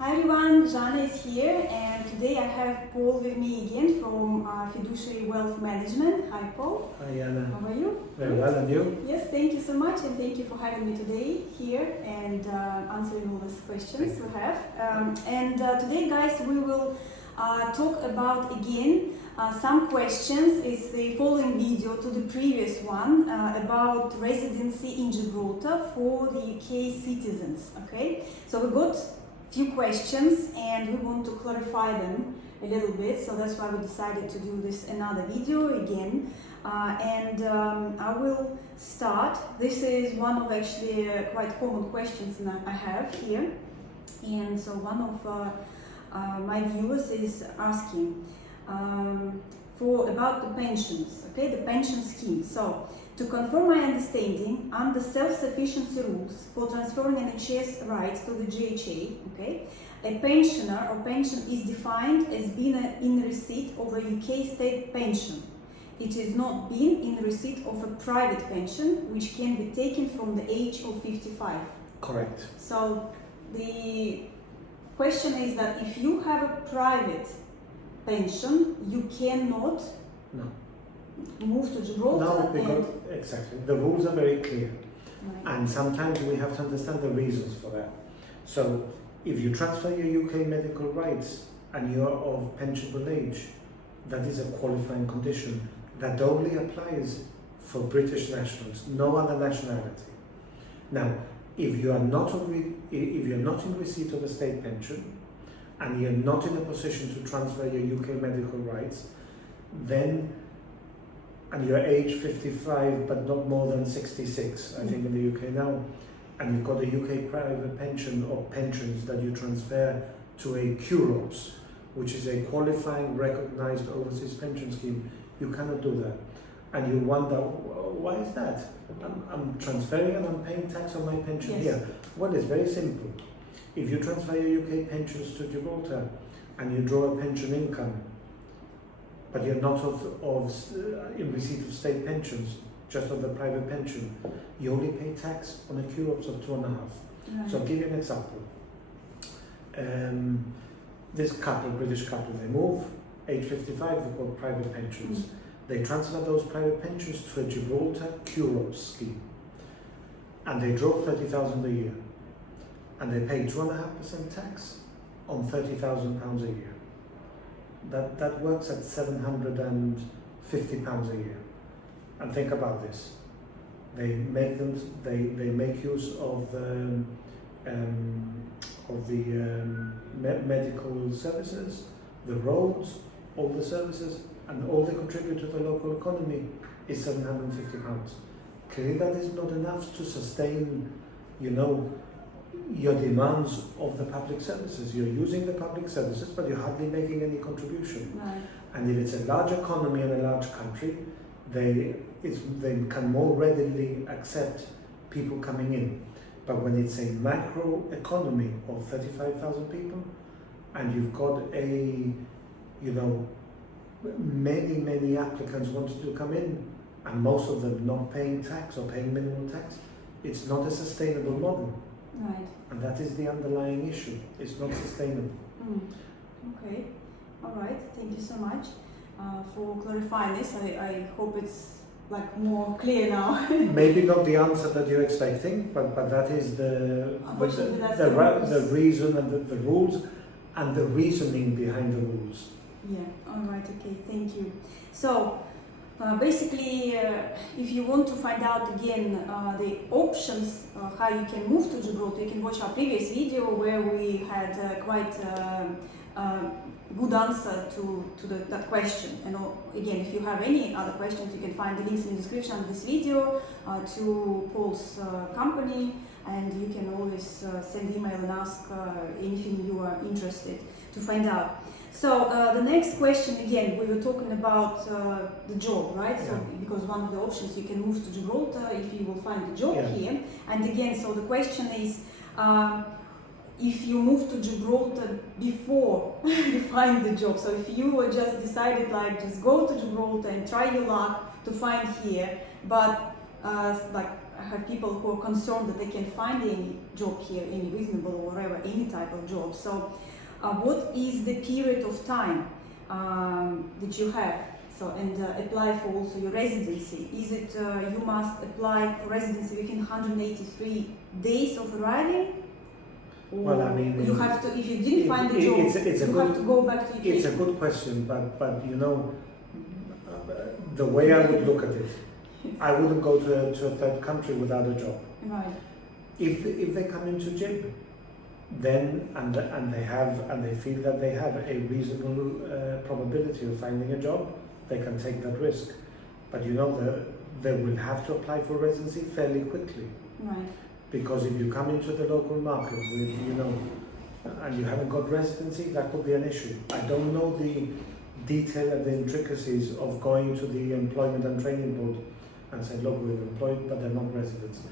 Hi everyone, Jana is here, and today I have Paul with me again from Fiduciary Wealth Management. Hi Paul. Hi Anna. How are you? Very well, and you? Yes, thank you so much, and thank you for having me today here and answering all these questions we have. Today, guys, we will talk about again some questions. It's the following video to the previous one about residency in Gibraltar for the UK citizens. Okay, so we got few questions and we want to clarify them a little bit, so that's why we decided to do this another video again. I will start. This is one of actually quite common questions that I have here, and so one of my viewers is asking about the pensions, okay, the pension scheme. So, to confirm my understanding, under self-sufficiency rules for transferring NHS rights to the GHA, okay, a pensioner or pension is defined as being in receipt of a UK state pension. It is not being in receipt of a private pension, which can be taken from the age of 55. Correct. So the question is that if you have a private pension, you cannot move to Gibraltar. No, because exactly, the rules are very clear, Right. and sometimes we have to understand the reasons for that. So, if you transfer your UK medical rights and you're of pensionable age, that is a qualifying condition that only applies for British nationals, no other nationality. Now, if you're not in receipt of a state pension and you're not in a position to transfer your UK medical rights, then and you're age 55 but not more than 66, I think in the UK now, and you've got a UK private pension or pensions that you transfer to a QROPS, which is a qualifying recognised overseas pension scheme, you cannot do that. And you wonder, why is that? I'm transferring and I'm paying tax on my pension here. Well, it's very simple. If you transfer your UK pensions to Gibraltar and you draw a pension income, but you're not in receipt of state pensions, just of the private pension, you only pay tax on a QROPS of 2.5. Right. So I'll give you an example. This couple, British couple, they move, age 55, they've got private pensions. They transfer those private pensions to a Gibraltar QROPS scheme, and they draw 30,000 a year, and they pay 2.5% tax on £30,000 a year. That works at £750 a year. And think about this: they make use of the medical services, the roads, all the services, and all they contribute to the local economy is £750. Clearly, that is not enough to sustain, your demands of the public services. You're using the public services, but you're hardly making any contribution. Right. And if it's a large economy and a large country, they can more readily accept people coming in. But when it's a macro economy of 35,000 people, and you've got many applicants wanting to come in, and most of them not paying tax or paying minimal tax, it's not a sustainable model. Right. And that is the underlying issue. It's not sustainable. Okay. All right. Thank you so much for clarifying this. I hope it's more clear now. Maybe not the answer that you're expecting, but that is the reason and the rules and the reasoning behind the rules. Yeah. All right. Okay. Thank you. So. Basically, if you want to find out again the options how you can move to Gibraltar, you can watch our previous video where we had quite good answer to that question. And again, if you have any other questions, you can find the links in the description of this video to Paul's company, and you can always send email and ask anything you are interested to find out. So the next question, again, we were talking about the job, right? Yeah. So because one of the options, you can move to Gibraltar if you will find a job here. And again, so the question is, if you move to Gibraltar before you find the job, so if you just decided just go to Gibraltar and try your luck to find here, but I have people who are concerned that they can find any job here, any reasonable or whatever, any type of job. So what is the period of time that you have? So, and apply for also your residency. Is it you must apply for residency within 183 days of arriving? Or well, I mean, you have to, if you didn't find a job, you have to go back to UK. It's a good question, but you know, the way I would look at it, I wouldn't go to a third country without a job. Right. If they come into Gib, then and they feel that they have a reasonable probability of finding a job, they can take that risk. But you know, they will have to apply for residency fairly quickly. Right. Because if you come into the local market with, you know, and you haven't got residency, that could be an issue. I don't know the detail and the intricacies of going to the Employment and Training Board and saying, look, we're employed, but they're not residents.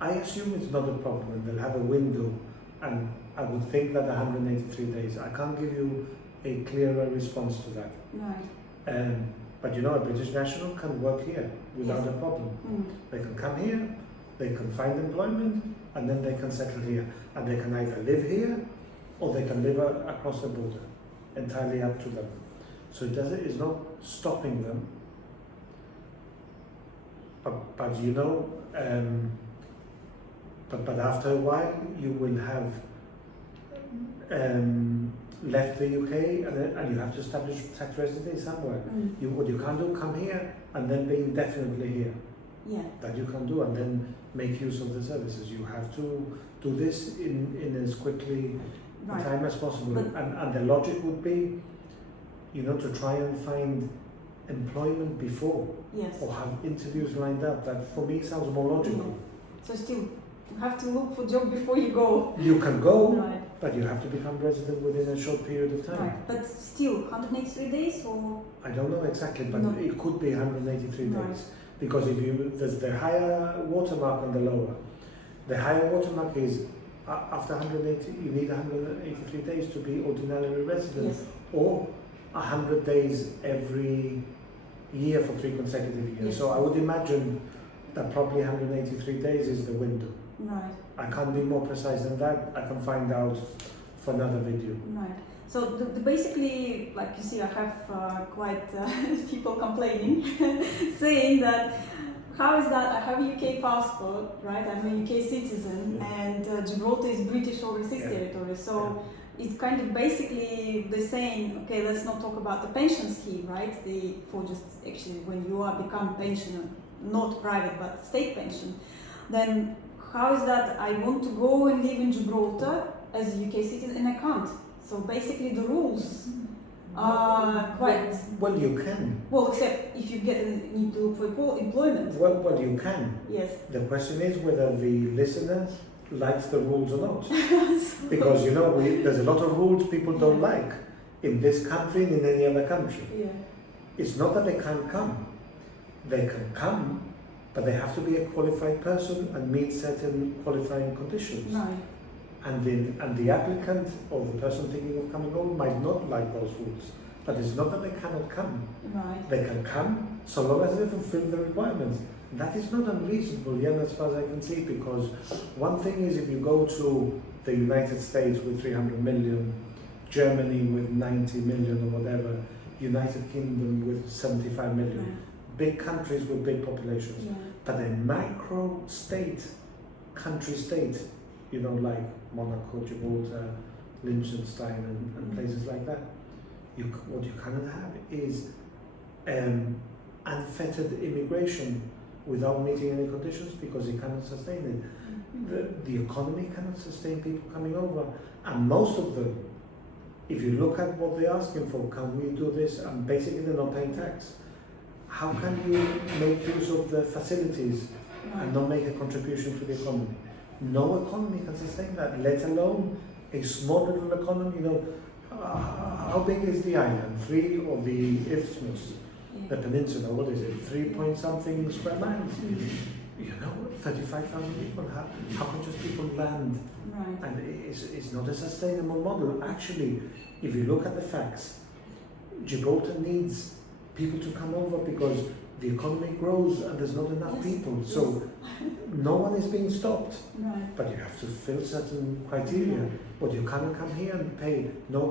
I assume it's not a problem, and they'll have a window, and I would think that 183 days. I can't give you a clearer response to that. Right. But you know, a British national can work here without Yes. a problem. Mm. They can come here, they can find employment, and then they can settle here. And they can either live here, or they can live across the border. Entirely up to them. So it's not stopping them. But you know, but after a while, you will have left the UK, and you have to establish tax residency somewhere. Mm. What you can't do, come here and then be indefinitely here. Yeah. That you can do, and then make use of the services. You have to do this in as quickly Right. time as possible. But- And the logic would be, you know, to try and find employment before, Yes. or have interviews lined up. That for me sounds more logical. So still, you have to look for job before you go. You can go, Right. but you have to become resident within a short period of time. Right. But still, 183 days or? I don't know exactly, but No. it could be 183 Right. days. Because if there's the higher watermark and the lower. The higher watermark is after 180, you need 183 days to be ordinarily resident, Yes. or 100 days every year for 3 consecutive years. Yes. So I would imagine that probably 183 days is the window. Right. I can't be more precise than that. I can find out for another video. Right. So the basically, like you see, I have quite people complaining, saying that how is that I have a UK passport, right? I'm a UK citizen, Yeah. and Gibraltar is British overseas Yeah. territory. So it's kind of basically they're saying, okay, let's not talk about the pension scheme, right? For just actually when you become pensioner, not private but state pension, then how is that I want to go and live in Gibraltar as a UK citizen and I can't? So basically the rules are quite, Well, you can. well, except if you need to look for employment. Well, you can. Yes. The question is whether the listener likes the rules or not. Because, you know, there's a lot of rules people don't like in this country and in any other country. Yeah. It's not that they can't come. They can come, but they have to be a qualified person and meet certain qualifying conditions. Right. And the applicant or the person thinking of coming over might not like those rules. But it's not that they cannot come. Right. They can come so long as they fulfill the requirements. That is not unreasonable, Jan, as far as I can see, because one thing is if you go to the United States with 300 million, Germany with 90 million or whatever, United Kingdom with 75 million, Right. big countries with big populations. Yeah. But a micro state, country state, you know, like Monaco, Gibraltar, Liechtenstein and places like that, what you cannot have is unfettered immigration without meeting any conditions, because it cannot sustain it. The economy cannot sustain people coming over, and most of them, if you look at what they're asking for, can we do this? And basically they're not paying tax. How can you make use of the facilities and not make a contribution to the economy? No economy can sustain that, let alone a small little economy. You know, how big is the island? 3 or the isthmus, the peninsula, what is it? 3 point something square miles. You know, 35,000 people. How can just people land? Right. And it's not a sustainable model. Actually, if you look at the facts, Gibraltar needs people to come over because the economy grows and there's not enough Yes, people. yes. So no one is being stopped. Right. But you have to fill certain criteria. Mhm. But you cannot come here and pay no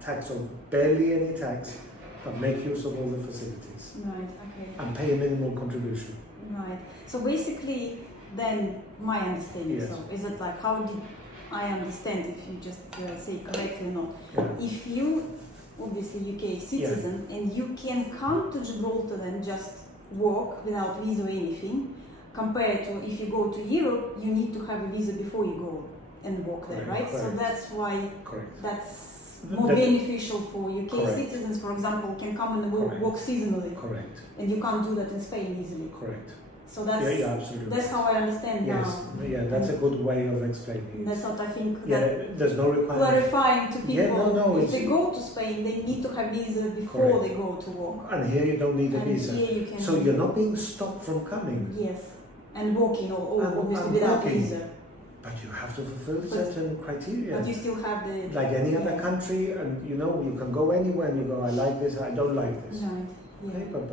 tax or barely any tax, but make use of all the facilities Right. Okay. and pay a minimal contribution. Right. So basically, then my understanding Yes. so is that like how did I understand if you just say correctly or not? Yeah. If you obviously UK citizen and you can come to Gibraltar and just walk without visa or anything, compared to if you go to Europe, you need to have a visa before you go and walk there, right? So Correct. that's why Correct. that's Th- more that- beneficial for UK Correct. citizens, for example, can come and Correct. walk seasonally, Correct. and you can't do that in Spain easily. Correct. So that's Absolutely. that's how I understand Yes. now. Yeah, that's a good way of explaining it. That's what I think Yeah, that there's no requirement. clarifying to people. Yeah, no, if it's- they go to Spain, they need to have visa before Correct. they go to work. And here you don't need a And visa. here you can. So you're not being stopped from coming, Yes, and walking or And- obviously and without walking. visa, but you have to fulfill But- certain criteria. but you still have the. Like any other country, and you know, you can go anywhere and you go, I like this, I don't like this. Right. Yeah. Okay, but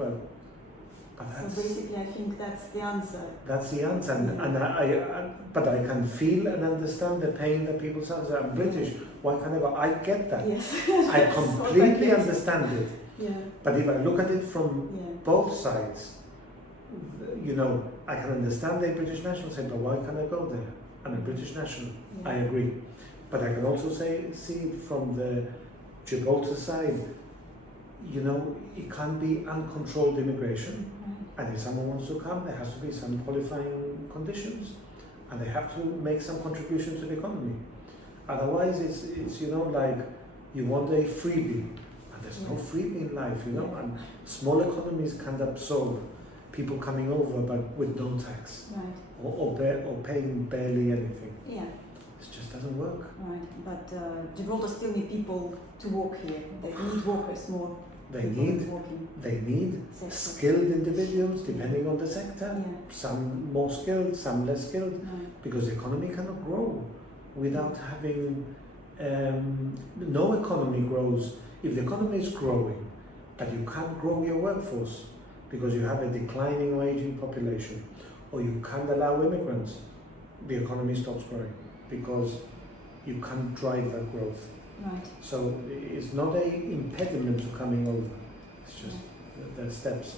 So that's, basically, I think that's the answer. that's the answer. And but I can feel and understand the pain that people suffer. I'm British, why can't I go? I get that. Yes. I That's what I completely get. understand it. Yeah. But if I look at it from Yeah. both sides, you know, I can understand the British national say, but why can't I go there? I'm a British national. I Yeah. agree. But I can also see it from the Gibraltar side, you know, it can't be uncontrolled immigration. Right. And if someone wants to come, there has to be some qualifying conditions. And they have to make some contribution to the economy. Otherwise, it's you know, like you want a freebie. And there's no Yeah. freebie in life, you know. And small economies can't absorb people coming over but with no tax Right. or paying barely anything. Yeah. It just doesn't work. Right. But Gibraltar still need people to work here. They need workers more. They people need working they need sector. skilled individuals depending on the sector. Yeah. Some more skilled, some less skilled, Right. because the economy cannot grow without having no economy grows if the economy is growing, but you can't grow your workforce because you have a declining or aging population, or you can't allow immigrants, the economy stops growing because you can't drive that growth. Right. So it's not an impediment to coming over, it's just the steps.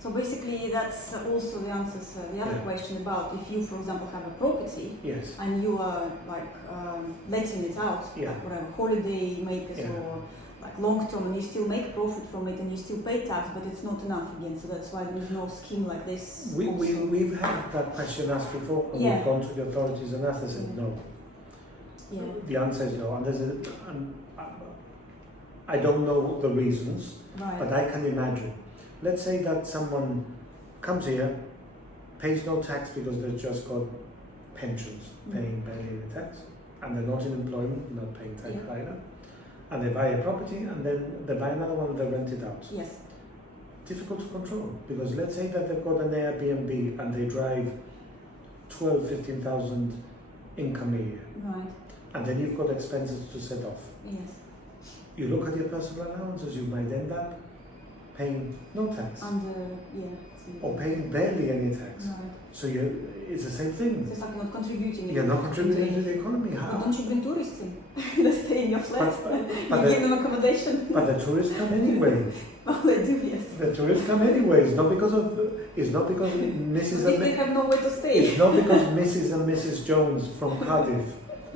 So basically, that's also the answers. The other Yeah. question about if you, for example, have a property Yes, and you are like letting it out, Yeah. like whatever holiday makers Yeah. or like long term, and you still make profit from it and you still pay tax, but it's not enough again. So that's why there is no scheme like this. also. we've had that question asked before, and Yeah. we've gone to the authorities and asked, they said no. Yeah. The answer is no, and I don't know the reasons, Right. but I can imagine. Let's say that someone comes here, pays no tax because they've just got pensions, paying barely any tax, and they're not in employment, not paying tax Yeah. either, and they buy a property and then they buy another one and they rent it out. Yes. Difficult to control, because let's say that they've got an Airbnb and they drive 15,000 income a year, Right. and then you've got expenses to set off. Yes. You look at your personal allowances, you might end up paying no tax or paying barely any tax. Right. So it's the same thing. It's like not contributing. You're not contributing to the economy. But How? don't you bring tourists in? They stay in your flat. but You give them accommodation. But the tourists come anyway. Oh, they do, yes. The tourists come anyway. It's not because Mrs. If and they have nowhere to stay. It's not because Mrs. and Mrs. Jones from Cardiff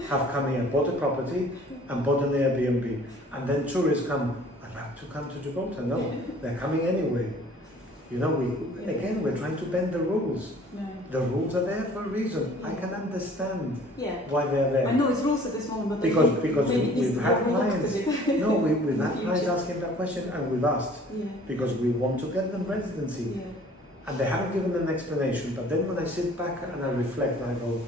have come here, bought a property and bought an Airbnb, and then tourists come. I'd like to come to Gibraltar. No, they're coming anyway. You know, we're trying to bend the rules. Right. The rules are there for a reason. I can understand Yeah. why they're there. I know it's rules at this moment, but Because maybe we've had clients. clients. No, we've had clients asking that question, and we've asked Yeah. because we want to get them residency, Yeah. and they haven't given an explanation. But then when I sit back and I reflect, and I go,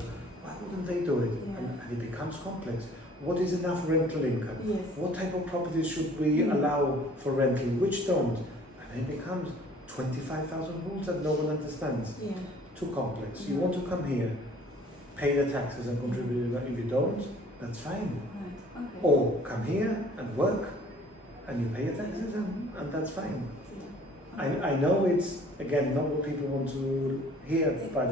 why wouldn't they do it? Yeah. And it becomes complex. What is enough rental income? Yes. What type of properties should we allow for rental? Which don't? And then it becomes 25,000 rules that no one understands. Yeah. Too complex. You Yeah. want to come here, pay the taxes and contribute. If you don't, that's fine. Right. Okay. Or come here and work, and you pay your taxes, and that's fine. Yeah. I know it's, again, not what people want to hear, but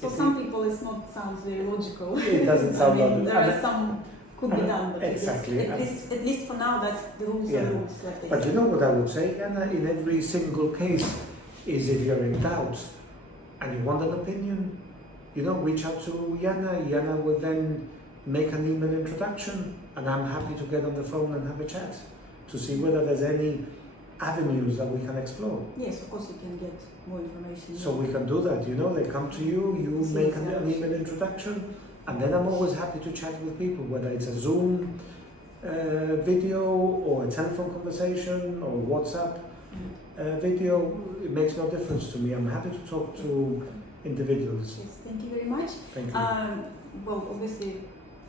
for some people it sounds very logical. It doesn't sound I mean, logical. there are some could be done, but exactly. at least for now, that's the rules Yeah. are rules. Like they But say. you know what I would say, Anna, in every single case, is if you're in doubt and you want an opinion, reach out to Yana. Yana will then make an email introduction, and I'm happy to get on the phone and have a chat to see whether there's any avenues that we can explore. Yes, of course you can get more information. So we can do that, they come to you, you make an email introduction, and then I'm always happy to chat with people, whether it's a Zoom video or a telephone conversation or WhatsApp video. It makes no difference to me. I'm happy to talk to individuals. Yes, thank you very much. Thank you. Well, obviously,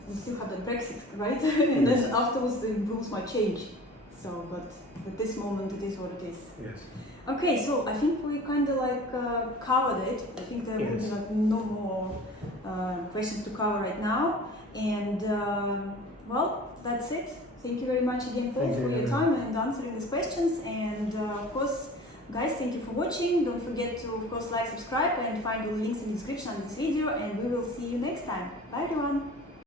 we still have the Brexit, right? And then afterwards the rules might change. So, but at this moment it is what it is. Yes. Okay, so I think we kind of covered it. I think there will be no more questions to cover right now. And well, that's it. Thank you very much again, Paul, for your time and answering these questions. And of course, guys, thank you for watching. Don't forget to, of course, like, subscribe, and find all the links in the description of this video. And we will see you next time. Bye, everyone.